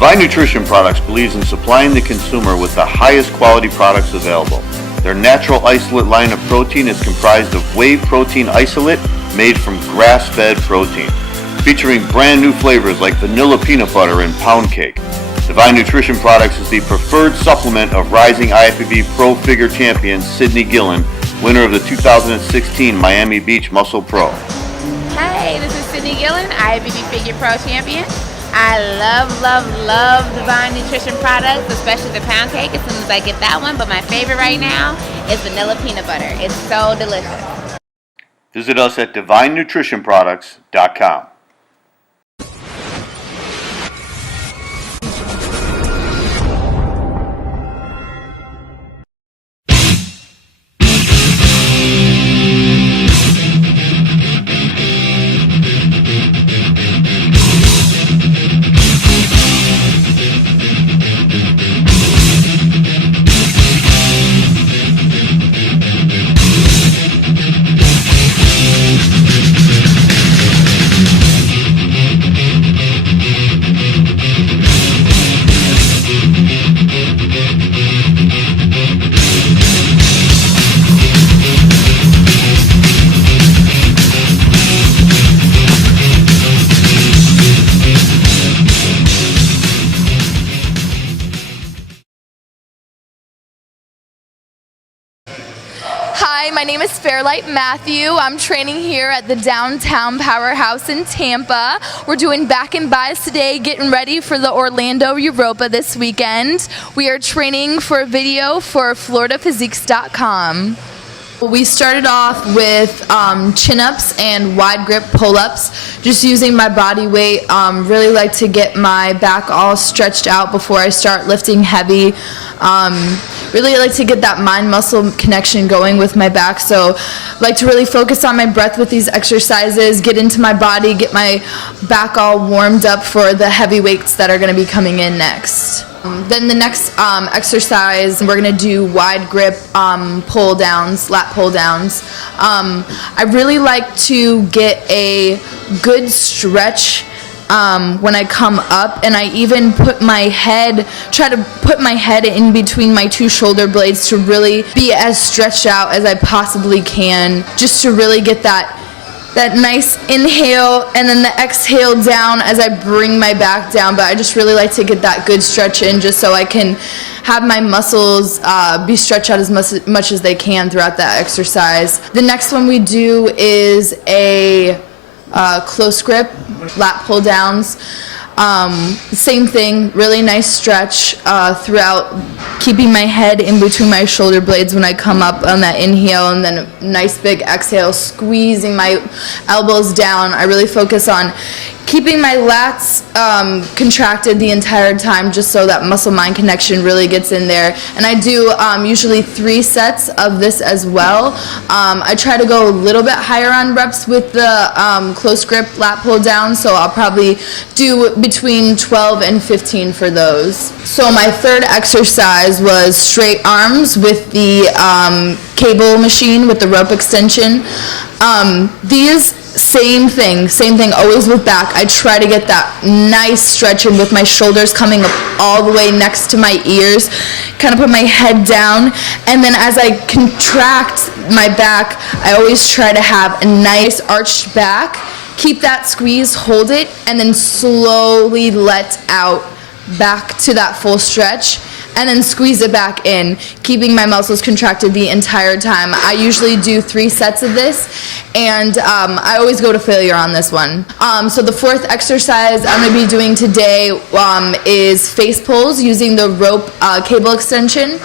Divine Nutrition Products believes in supplying the consumer with the highest quality products available. Their natural isolate line of protein is comprised of whey protein isolate made from grass-fed protein, featuring brand new flavors like vanilla peanut butter and pound cake. Divine Nutrition Products is the preferred supplement of rising IFBB Pro Figure champion Sydney Gillen, winner of the 2016 Miami Beach Muscle Pro. Hey, this is Sydney Gillen, IFBB Figure Pro champion. I love Divine Nutrition products, especially the pound cake as soon as I get that one, but my favorite right now is vanilla peanut butter. It's so delicious. Visit us at divinenutritionproducts.com. Hi, my name is Fairlight Mathieu. I'm training here at the downtown Powerhouse in Tampa. We're doing back and buys today, getting ready for the Orlando Europa this weekend. We are training for a video for FloridaPhysiques.com. We started off with chin-ups and wide grip pull-ups, just using my body weight. Really like to get my back all stretched out before I start lifting heavy. Really like to get that mind-muscle connection going with my back, so like to really focus on my breath with these exercises, get into my body, get my back all warmed up for the heavy weights that are going to be coming in next. Then the next exercise, we're going to do wide grip pull downs, lat pull downs. I really like to get a good stretch when I come up, and I even try to put my head in between my two shoulder blades to really be as stretched out as I possibly can, just to really get that nice inhale and then the exhale down as I bring my back down. But I just really like to get that good stretch in, just so I can have my muscles be stretched out as much as they can throughout that exercise. The next one we do is a close grip lat pull downs. Same thing, really nice stretch throughout, keeping my head in between my shoulder blades when I come up on that inhale, and then a nice big exhale, squeezing my elbows down. I really focus on keeping my lats contracted the entire time, just so that muscle-mind connection really gets in there. And I do usually 3 sets of this as well. I try to go a little bit higher on reps with the close grip lat pull down, so I'll probably do between 12 and 15 for those. So my third exercise was straight arms with the cable machine with the rope extension. These same thing, always with back. I try to get that nice stretch in with my shoulders coming up all the way next to my ears, kind of put my head down, and then as I contract my back, I always try to have a nice arched back, keep that squeeze, hold it, and then slowly let out back to that full stretch, and then squeeze it back in, keeping my muscles contracted the entire time. I usually do 3 sets of this, and I always go to failure on this one. So the fourth exercise I'm going to be doing today is face pulls using the rope cable extension.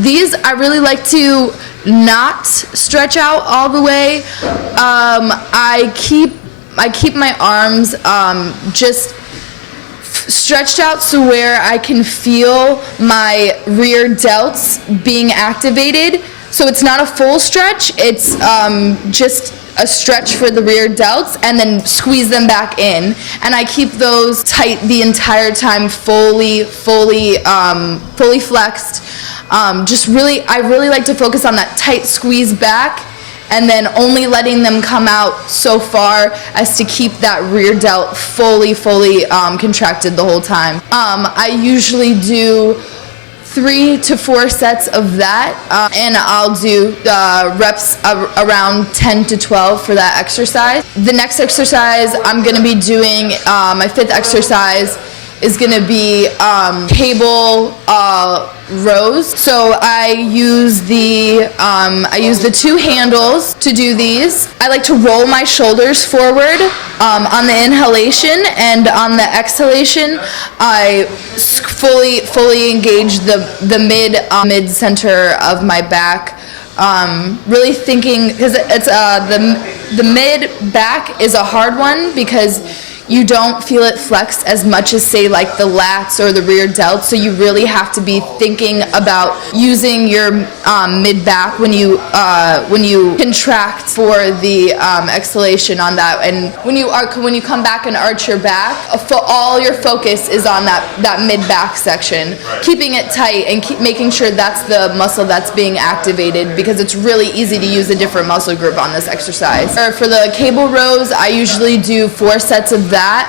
These I really like to not stretch out all the way. I keep my arms just stretched out so where I can feel my rear delts being activated. So it's not a full stretch, it's just a stretch for the rear delts, and then squeeze them back in. And I keep those tight the entire time, fully flexed. I really like to focus on that tight squeeze back, and then only letting them come out so far as to keep that rear delt fully contracted the whole time. I usually do 3 to 4 sets of that, and I'll do reps around 10 to 12 for that exercise. The next exercise I'm going to be doing, my 5th exercise, is going to be cable rows. So I use the 2 handles to do these. I like to roll my shoulders forward on the inhalation, and on the exhalation I fully engage the mid center of my back. Really thinking, because it's the mid back is a hard one because you don't feel it flex as much as, say, like the lats or the rear delt, so you really have to be thinking about using your mid back when you contract for the exhalation on that. And when you come back and arch your back, all your focus is on that mid back section, keeping it tight and making sure that's the muscle that's being activated, because it's really easy to use a different muscle group on this exercise. For the cable rows, I usually do 4 sets of that,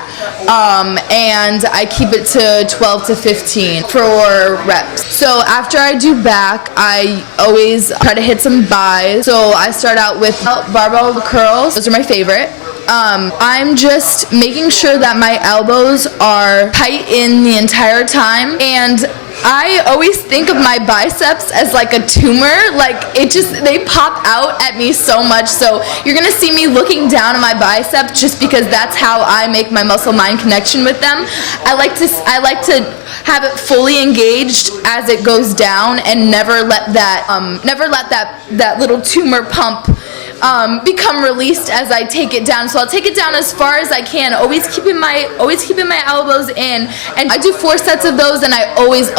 and I keep it to 12 to 15 for reps. So after I do back, I always try to hit some buys. So I start out with barbell curls. Those are my favorite. I'm just making sure that my elbows are tight in the entire time, and I always think of my biceps as like a tumor. Like, they pop out at me so much. So you're gonna see me looking down at my bicep just because that's how I make my muscle-mind connection with them. I like to have it fully engaged as it goes down, and never let that little tumor pump become released as I take it down. So I'll take it down as far as I can, always keeping my elbows in, and I do 4 sets of those, and I always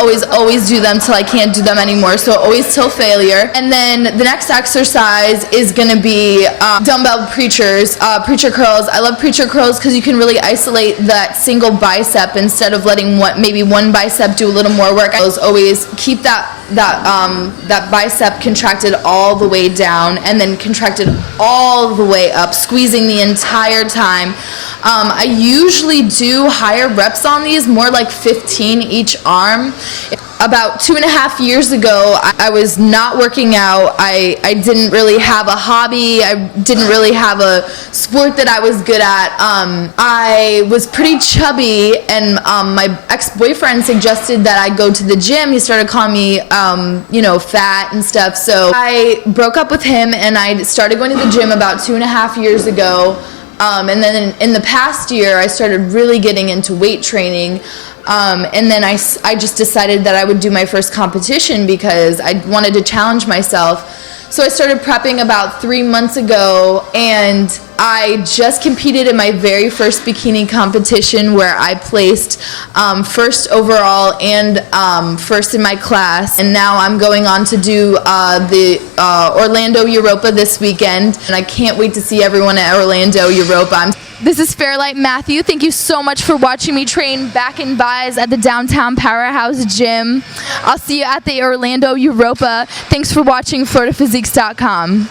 do them till I can't do them anymore, so always till failure. And then the next exercise is going to be dumbbell preacher curls. I love preacher curls because you can really isolate that single bicep instead of letting maybe one bicep do a little more work. I always keep that bicep contracted all the way down, and then contracted all the way up, squeezing the entire time. I usually do higher reps on these, more like 15 each arm. About 2.5 years ago, I was not working out. I didn't really have a hobby. I didn't really have a sport that I was good at. I was pretty chubby, and my ex-boyfriend suggested that I go to the gym. He started calling me, fat and stuff. So I broke up with him, and I started going to the gym about 2.5 years ago. And then in the past year, I started really getting into weight training. And then I just decided that I would do my first competition because I wanted to challenge myself. So I started prepping about 3 months ago, and I just competed in my very first bikini competition, where I placed first overall and first in my class. And now I'm going on to do the Orlando Europa this weekend, and I can't wait to see everyone at Orlando Europa. This is Fairlight Mathieu. Thank you so much for watching me train back in Bice at the downtown Powerhouse gym. I'll see you at the Orlando Europa. Thanks for watching FloridaPhysiques.com.